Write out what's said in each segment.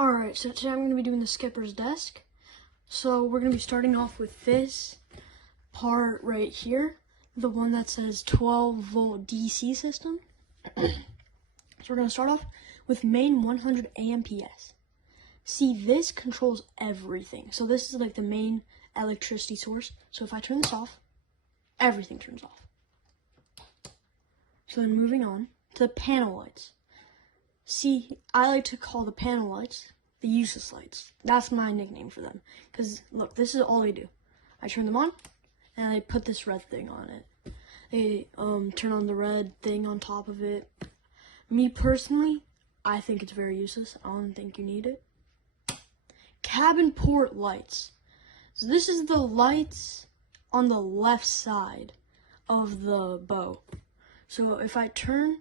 Alright, so today I'm going to be doing the skipper's desk. So we're going to be starting off with this part right here, the one that says 12-volt DC system. So we're going to start off with main 100 amps. See, this controls everything. So this is like the main electricity source. So if I turn this off, everything turns off. So then moving on to the panel lights. See, I like to call the panel lights the useless lights. That's my nickname for them. Because, look, this is all they do. I turn them on, and I put this red thing on it. They turn on the red thing on top of it. Me, personally, I think it's very useless. I don't think you need it. Cabin port lights. So this is the lights on the left side of the boat. So if I turn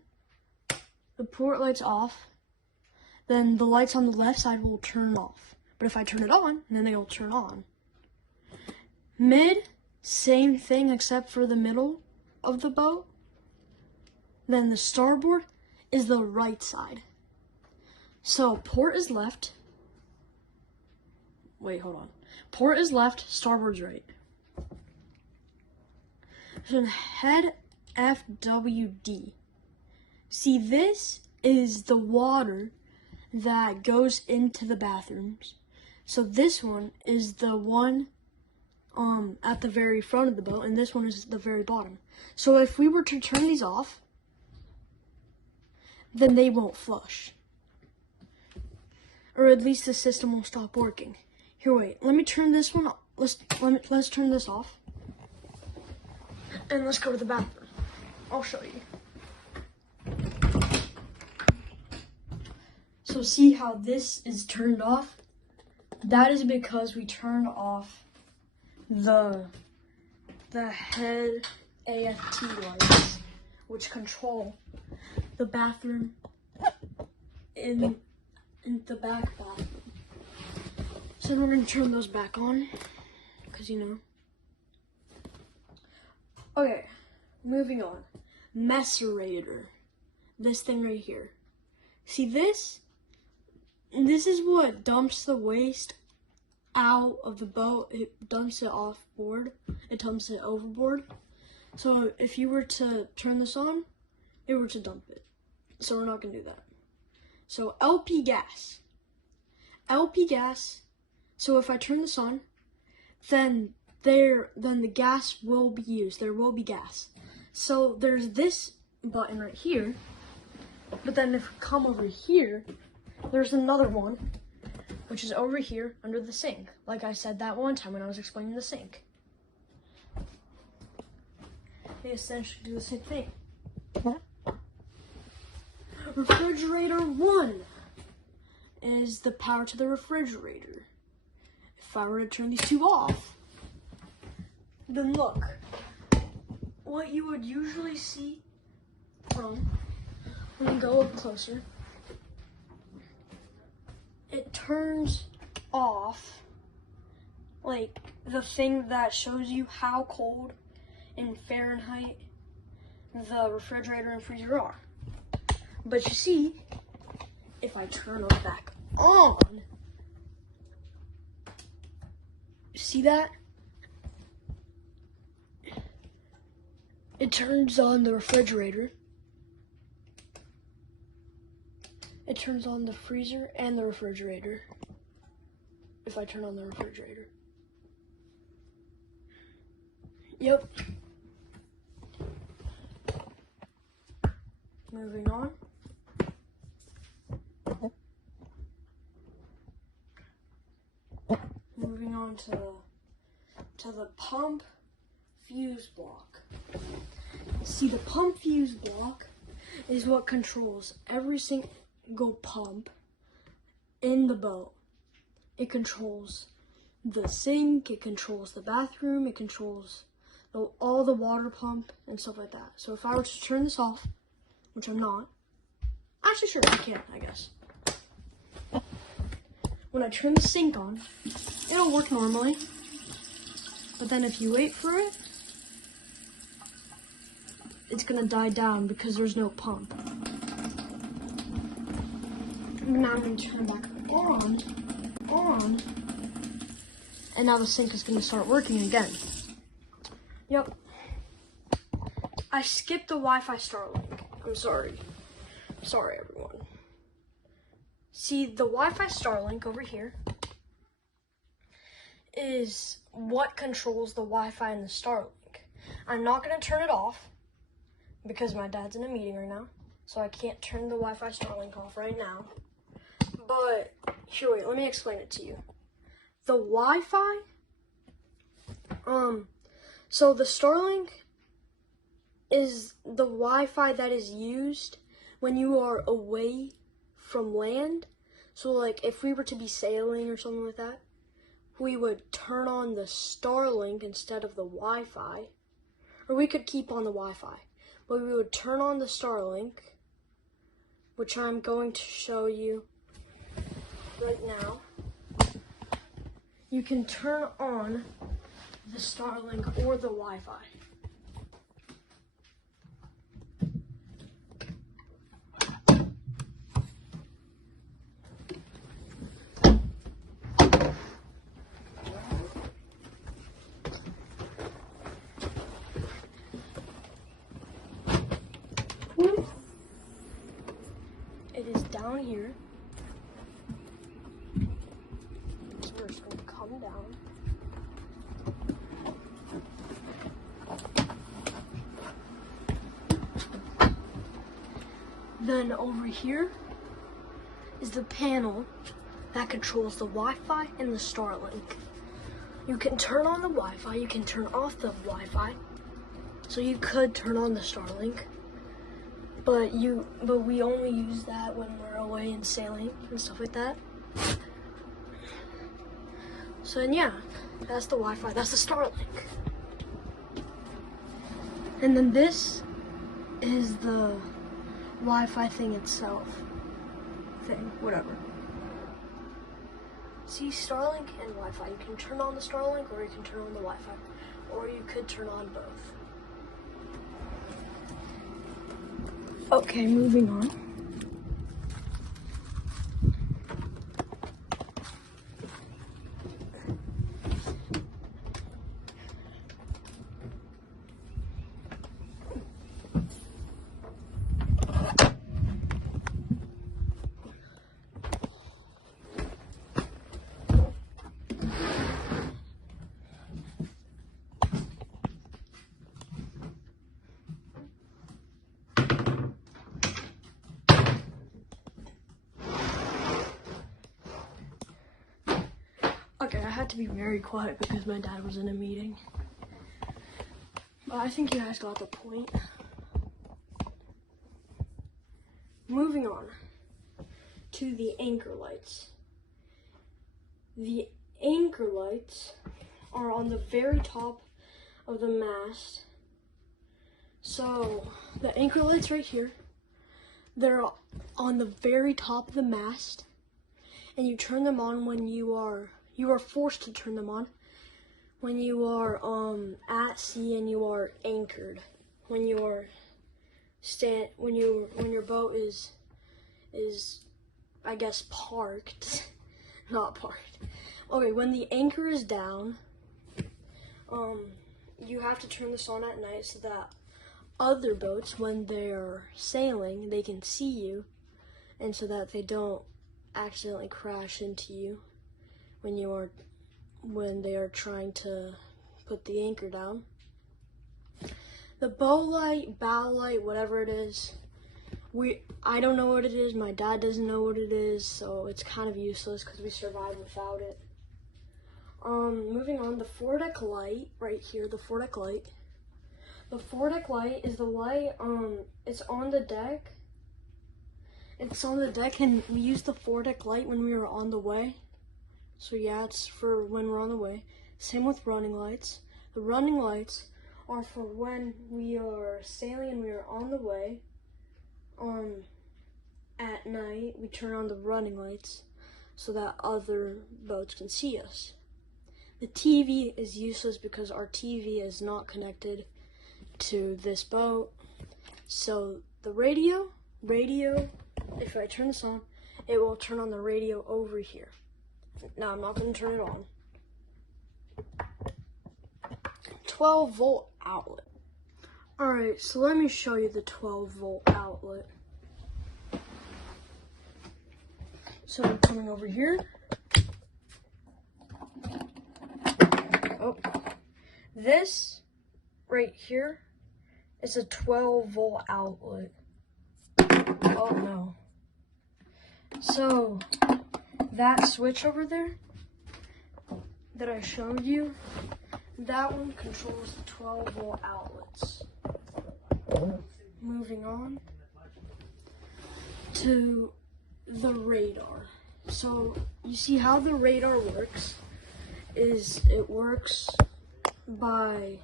the port lights off, then the lights on the left side will turn off. But if I turn it on, then they will turn on. Mid, same thing except for the middle of the boat. Then the starboard is the right side. So port is left. Wait, hold on. Port is left, starboard's right. So head FWD. See, this is the water that goes into the bathrooms. So this one is the one at the very front of the boat, and this one is the very bottom. So if we were to turn these off, then they won't flush. Or at least the system will stop working. Here, wait, let me turn this one off. Let's turn this off. And let's go to the bathroom. I'll show you. So see how this is turned off? That is because we turned off the head AFT lights, which control the bathroom in the back bathroom. So we're going to turn those back on, because you know. Okay, moving on. Macerator. This thing right here. See this? This is what dumps the waste out of the boat. It dumps it off board. It dumps it overboard. So if you were to turn this on, it were to dump it. So we're not going to do that. So LP gas. LP gas. So if I turn this on, then the gas will be used. There will be gas. So there's this button right here. But then if we come over here, there's another one, which is over here under the sink. Like I said that one time when I was explaining the sink. They essentially do the same thing. Refrigerator 1 is the power to the refrigerator. If I were to turn these two off, then look, what you would usually see from, when you go up closer, it turns off, like the thing that shows you how cold in Fahrenheit the refrigerator and freezer are. But you see, if I turn them back on, see that? It turns on the refrigerator. It turns on the freezer and the refrigerator. If I turn on the refrigerator. Yep. Moving on. Moving on to the pump fuse block. See, the pump fuse block is what controls every single pump in the boat. It controls the sink, it controls the bathroom, it controls all the water pump and stuff like that. So if I were to turn this off, which I'm not, actually sure I can, I guess. When I turn the sink on, it'll work normally. But then if you wait for it, it's gonna die down because there's no pump. Now I'm going to turn back on, and now the sink is going to start working again. Yep. I skipped the Wi-Fi Starlink. I'm sorry. Sorry, everyone. See, the Wi-Fi Starlink over here is what controls the Wi-Fi and the Starlink. I'm not going to turn it off because my dad's in a meeting right now, so I can't turn the Wi-Fi Starlink off right now. But here, wait, let me explain it to you. The Wi-Fi, so the Starlink is the Wi-Fi that is used when you are away from land. So like if we were to be sailing or something like that, we would turn on the Starlink instead of the Wi-Fi. Or we could keep on the Wi-Fi, but we would turn on the Starlink, which I'm going to show you right now. You can turn on the Starlink or the Wi-Fi. It is down here. So we're just going to come down. Then over here is the panel that controls the Wi-Fi and the Starlink. You can turn on the Wi-Fi, you can turn off the Wi-Fi. So you could turn on the Starlink. But we only use that when we're away and sailing and stuff like that. So then yeah, that's the Wi-Fi, that's the Starlink. And then this is the Wi-Fi thing itself. Whatever. See, Starlink and Wi-Fi, you can turn on the Starlink or you can turn on the Wi-Fi. Or you could turn on both. Okay, moving on. Okay, I had to be very quiet because my dad was in a meeting. But I think you guys got the point. Moving on to the anchor lights. The anchor lights are on the very top of the mast. So the anchor lights right here, they're on the very top of the mast, and you turn them on when you are forced to turn them on when you are at sea and you are anchored. When you are when your boat is I guess parked, not parked. Okay, when the anchor is down, you have to turn this on at night so that other boats, when they're sailing, they can see you, and so that they don't accidentally crash into you when they are trying to put the anchor down. The bow light, bow light, whatever it is, I don't know what it is, my dad doesn't know what it is, so it's kind of useless because we survive without it. Moving on, the foredeck light right here, the foredeck light. The foredeck light is the light, it's on the deck. It's on the deck, and we use the foredeck light when we are on the way. So yeah, it's for when we're on the way. Same with running lights. The running lights are for when we are sailing and we are on the way. At night, we turn on the running lights so that other boats can see us. The TV is useless because our TV is not connected to this boat. So the radio, if I turn this on, it will turn on the radio over here. Now I'm not going to turn it on. 12-volt outlet. Alright, so let me show you the 12-volt outlet. So I'm coming over here. Oh, this right here is a 12-volt outlet. Oh no. So that switch over there that I showed you, that one controls the 12-volt outlets. Moving on to the radar. So you see how the radar works is it works by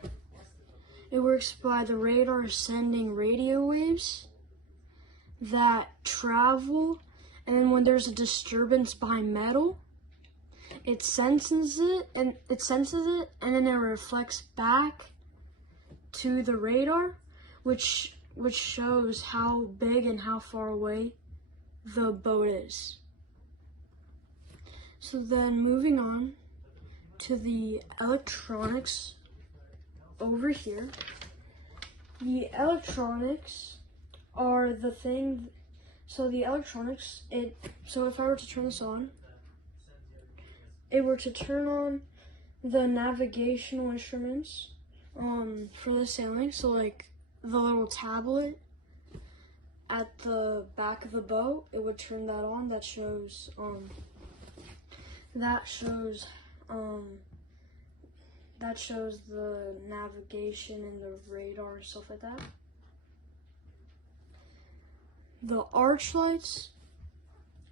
the radar sending radio waves that travel, and then when there's a disturbance by metal, it senses it and then it reflects back to the radar, which shows how big and how far away the boat is. So then moving on to the electronics over here. The electronics are the thing, so the electronics, so if I were to turn this on, it were to turn on the navigational instruments for the sailing, so like the little tablet at the back of the boat, it would turn that on. That shows the navigation and the radar and stuff like that. The arch lights.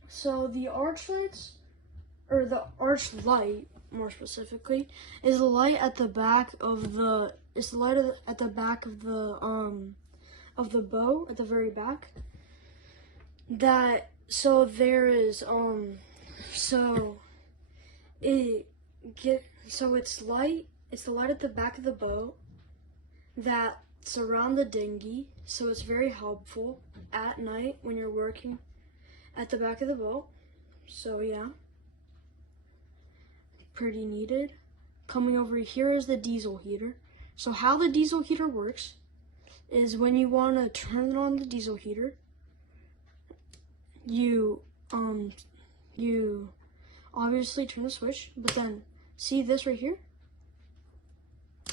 So the arch lights, or the arch light more specifically, is the light at the back of the of the boat at the very back. So it's the light at the back of the boat that's around the dinghy, so it's very helpful at night when you're working at the back of the boat. So yeah, pretty needed. Coming over here is the diesel heater. So how the diesel heater works is when you want to turn on the diesel heater, you obviously turn the switch, but then see this right here?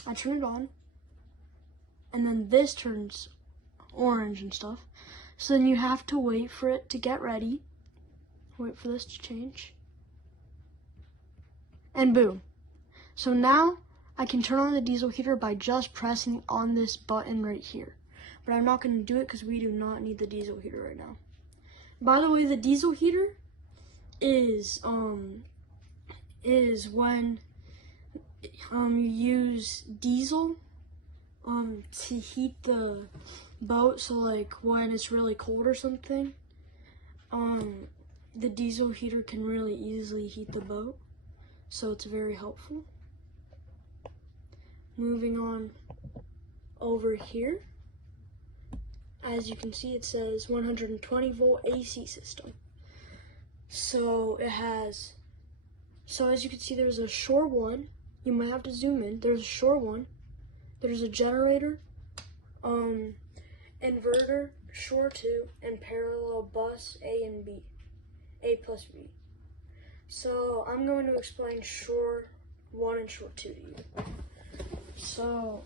I turn it on, and then this turns orange and stuff. So then you have to wait for it to get ready. Wait for this to change. And boom. So now I can turn on the diesel heater by just pressing on this button right here. But I'm not going to do it because we do not need the diesel heater right now. By the way, the diesel heater is when you use diesel to heat the boat. So like when it's really cold or something, the diesel heater can really easily heat the boat. So it's very helpful. Moving on over here, as you can see, it says 120-volt AC system. So as you can see, there's a shore one. You might have to zoom in. There's a shore one. There's a generator, inverter, shore 2, and parallel bus A and B, A plus B. So I'm going to explain shore 1 and shore 2 to you. So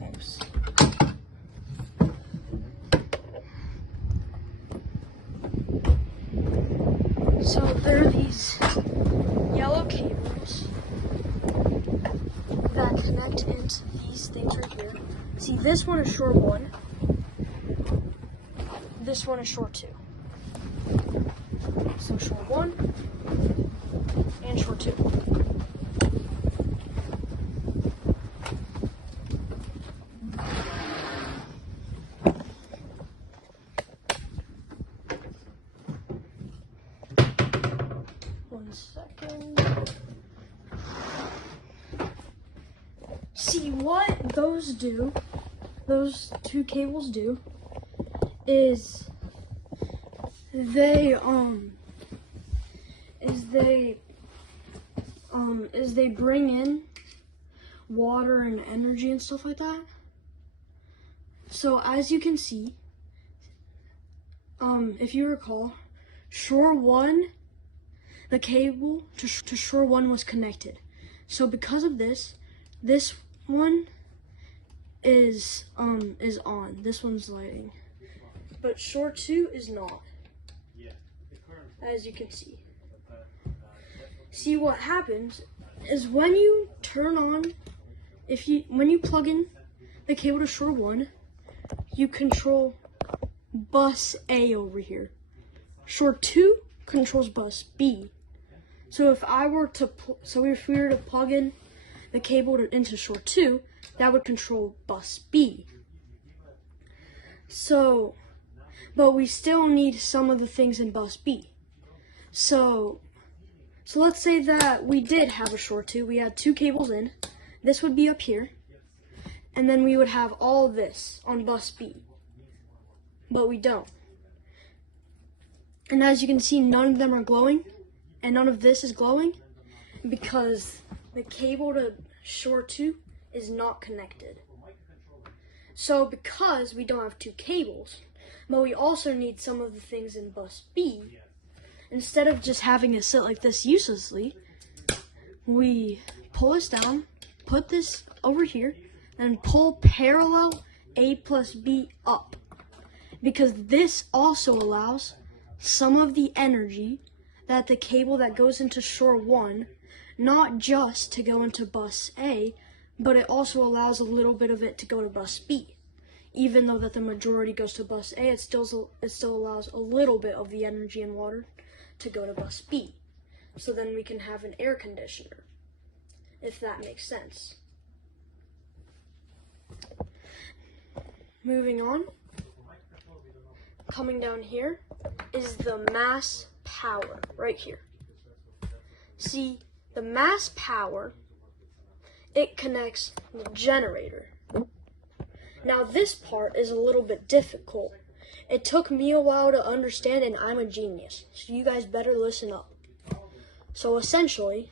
oops. So there are these yellow cables that connect into these things right here. See, this one is shore 1. This one is shore 2. So shore 1 and shore 2. One second. See, what those do those two cables do is they bring in water and energy and stuff like that. So as you can see, if you recall, Shore 1, the cable to Shore 1 was connected. So because of this, this one is on. This one's lighting. But Shore 2 is not. As you can see. See, what happens is when you turn on, when you plug in the cable to Shore 1, you control bus A over here. Shore 2 controls bus B. So if we were to plug in the cable into Shore 2, that would control bus B. So, but we still need some of the things in bus B. So let's say that we did have a Shore 2. We had two cables in. This would be up here. And then we would have all this on bus B. But we don't. And as you can see, none of them are glowing. And none of this is glowing because the cable to Shore 2 is not connected. So because we don't have two cables, but we also need some of the things in bus B, instead of just having it sit like this uselessly, we pull this down, put this over here, and pull parallel A plus B up. Because this also allows some of the energy that the cable that goes into Shore 1, not just to go into bus A, but it also allows a little bit of it to go to bus B. Even though that the majority goes to bus A, it still allows a little bit of the energy and water to go to bus B. So then we can have an air conditioner, if that makes sense. Moving on, coming down here is the mass power right here. See, the mass power, it connects the generator. Now this part is a little bit difficult. It took me a while to understand, and I'm a genius, so you guys better listen up. So essentially,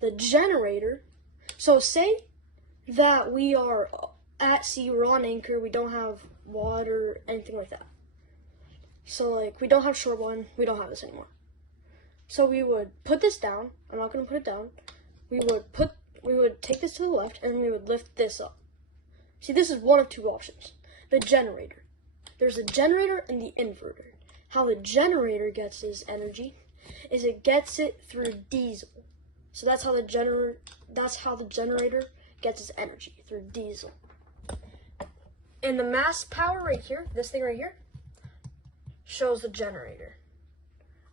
the generator, so say that we are at sea, we're on anchor, we don't have water, anything like that. So like, we don't have Shore 1, we don't have this anymore. So we would put this down, I'm not gonna put it down, we would take this to the left, and we would lift this up. See, this is one of two options. The generator. There's the generator and the inverter. How the generator gets its energy is it gets it through diesel. So that's how the generator gets its energy, through diesel. And the mass power right here, this thing right here, shows the generator.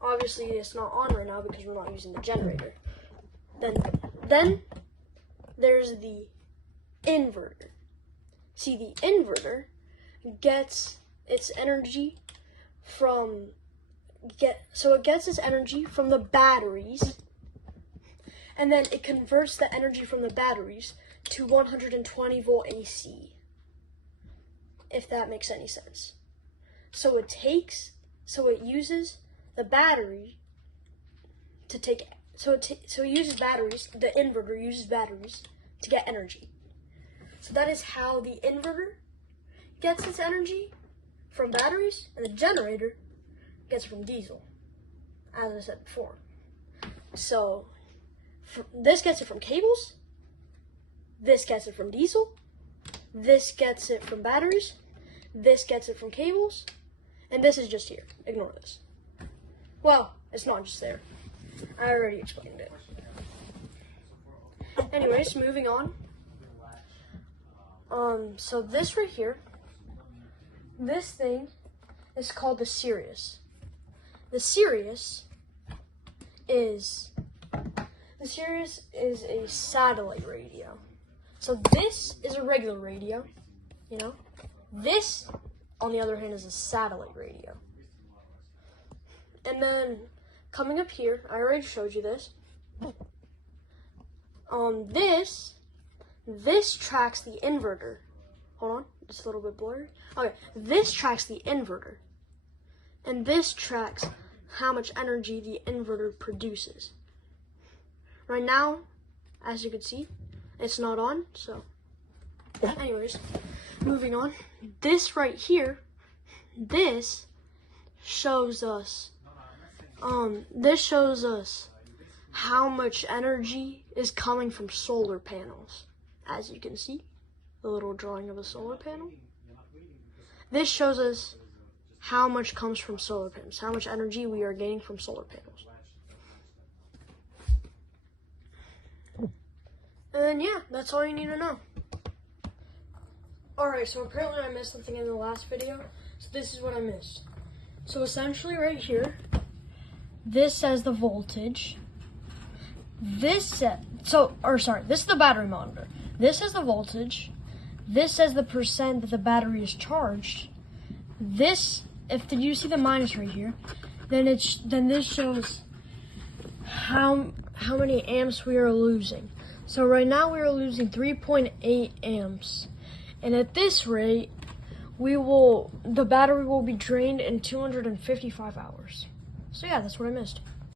Obviously it's not on right now because we're not using the generator. Then there's the inverter. See, the inverter gets its energy from the batteries, and then it converts the energy from the batteries to 120 volt AC, if that makes any sense. So it uses the battery to take, it uses batteries, the inverter uses batteries to get energy. So that is how the inverter gets its energy, from batteries, and the generator gets it from diesel, as I said before. So this gets it from cables, this gets it from diesel, this gets it from batteries, this gets it from cables, and this is just here. Ignore this. Well, it's not just there. I already explained it. Anyways, moving on. So this right here, this thing is called the Sirius. The Sirius is a satellite radio. So this is a regular radio, you know. This, on the other hand, is a satellite radio. And then coming up here, I already showed you this. This tracks the inverter. Hold on, it's a little bit blurry. Okay, this tracks the inverter. And this tracks how much energy the inverter produces. Right now, as you can see, it's not on, so anyways, moving on. This right here, this shows us how much energy is coming from solar panels. As you can see, the little drawing of a solar panel. This shows us how much comes from solar panels, how much energy we are gaining from solar panels. And then, yeah, that's all you need to know. Alright, so apparently I missed something in the last video, so this is what I missed. So essentially right here, this says the voltage. This is the battery monitor. This is the voltage. This says the percent that the battery is charged. This, did you see the minus right here? Then this shows how many amps we are losing. So right now we are losing 3.8 amps. And at this rate, the battery will be drained in 255 hours. So yeah, that's what I missed.